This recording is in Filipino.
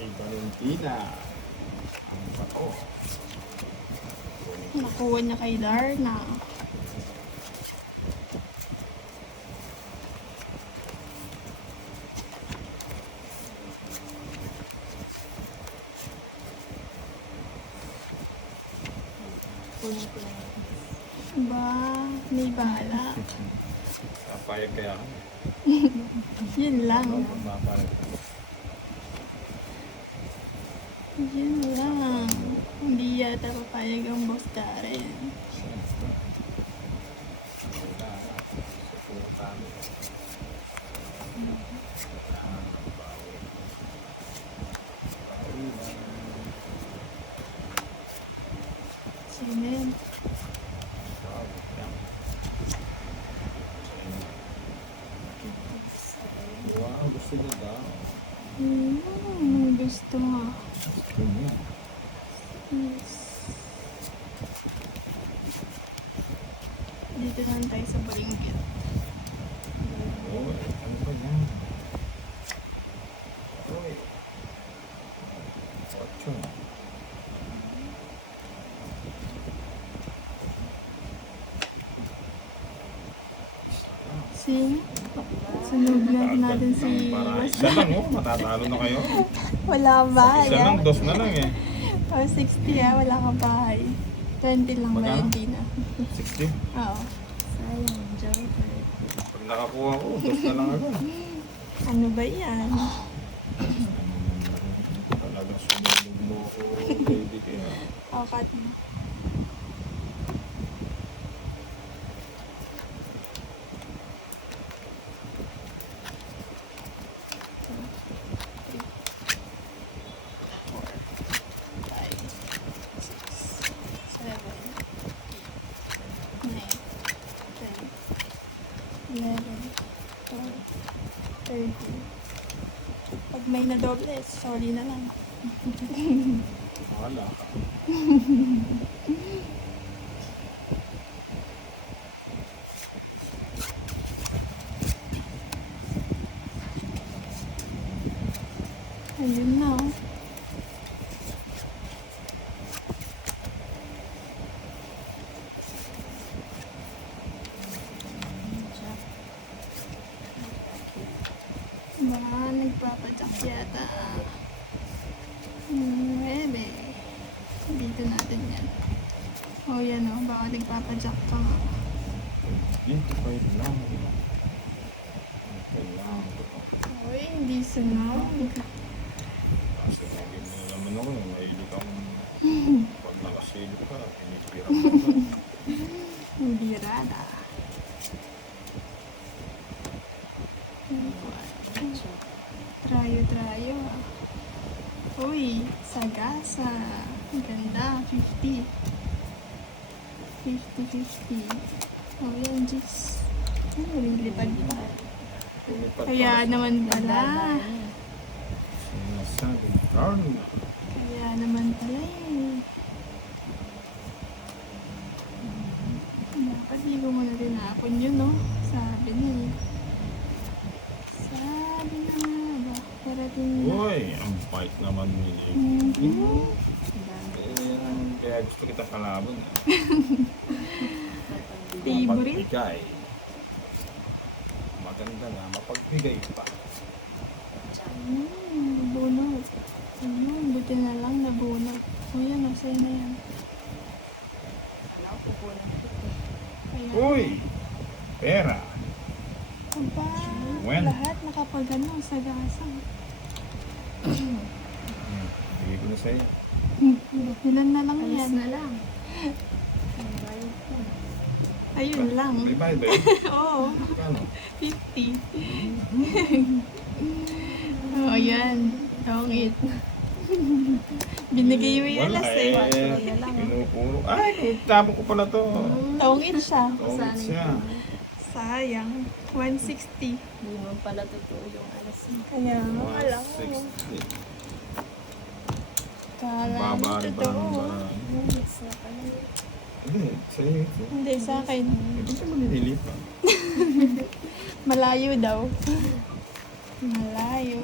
Si Valentina. Ang bato. Nakuha niya kay Darna. Ba, may bala. Papayag kaya ako. Yun lang. Papayag. Yun lang. Hindi yata papayag ang boss Karen. Wala. Suportahan. Sino yun? Wow, gusto mo daw. Gusto mo. Gusto mo. Yes. Dito lang tayo sa Balinggit. Oy, ano ba yan? Oy. Ocho. Sino? Sunog lang natin si Para Boss. isa lang oh, matatalo na kayo. Wala ba? Isa lang, dos na lang eh. Oh, 60 ah, wala ka bahay. 20 lang, Magkano? Valentina. 60. Oo. Sayang, joker. Pag nakakuha ko, dos na lang agad. Ano ba yan? Talagang sumulog mo ako, baby kaya. Oh, cut mo. Pag may na doble, sorry na lang. Wala ka. Ayun na. Oh. Baka nagpapadyak yata. Bebe. Dito natin yan. Oh, yan o. Baka nagpapadyak ka nga. Dito pa yun lang. Kailangan ko to. Uy, hindi sunog. Kasi hindi mo naman ako, mahilig akong pag nakasilip ka, pinipira mo ka. Hindi rada. Trayo. Uy, sagasa. Ang ganda. 50. 50-50. Oh, yan, Jis. Lilipad pa. Lumipat Kaya pa. naman pala. Sinasabi, darn. Kaya naman pala eh. Dapat di ko muna tinapon yun, no? Sabi na eh. Sabi na nga ba? Parating na. Uy, ang bait naman ni Mhm. Kaya gusto kita kalaban. Favorite? Mapagbigay. Maganda na, mapagbigay pa. Nabunot. Buti na lang nabunot. O yan, masaya na yan. Alam ko po na. Kaya, Uy! Pera. aba, When? lahat nakapagano sa gasa. Bigay ko na sa'yo. Ilan na lang Alis yan. na lang. Ang bayad ko. Ayun lang. May bayad ba yun? Oo, Kano? 50. Oh, yan. Tongit. Binigay mo yan Wala las eh. Pinupuro. Ay, tapon ko pala to. Tongit siya. Tawid siya. Sayang. 160. Hindi mo pala totoo yung alas mo. Kaya nga, wala ko. 160. Kala mo Babaan pa totoo. ng barang. Yes na pala. Hindi, sa'yo ito. Hindi, sa akin. Ito siya manililipa. Malayo daw. Malayo.